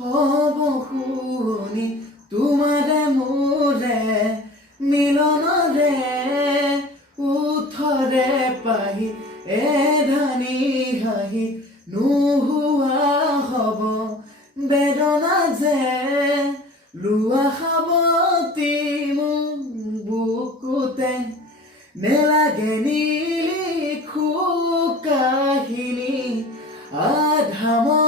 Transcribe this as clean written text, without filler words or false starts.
হব শুনি তোমাৰে মোৰে মিলনৰে উঠৰে পাহি এধানি হাঁহি নোহোৱা হব বেদনা যে লোৱা সাৱতি মোৰ বুকুতে নেলাগে নিলিখো কাহিনী আধাম